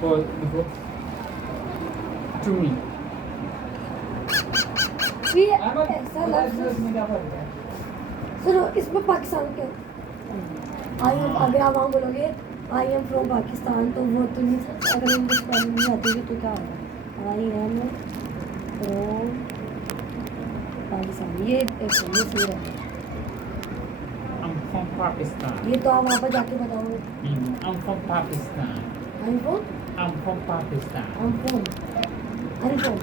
for देखो to me ये ऐसा लफ्ज़ में क्या फर्क है? सुनो, इसमें पाकिस्तान क्या आई एम, अगर आप वहाँ बोलोगे आई एम फ्रॉम पाकिस्तान तो वो तो नहीं, अगर इंग्लिश पढ़नी नहीं आती है तो क्या होगा? आई एम फ्रॉम पाकिस्तान, ये सही है। I'm from Pakistan. ये तो आप वहाँ पर जाके बताओगे। I'm from Pakistan. I am from, I'm from Pakistan. I am from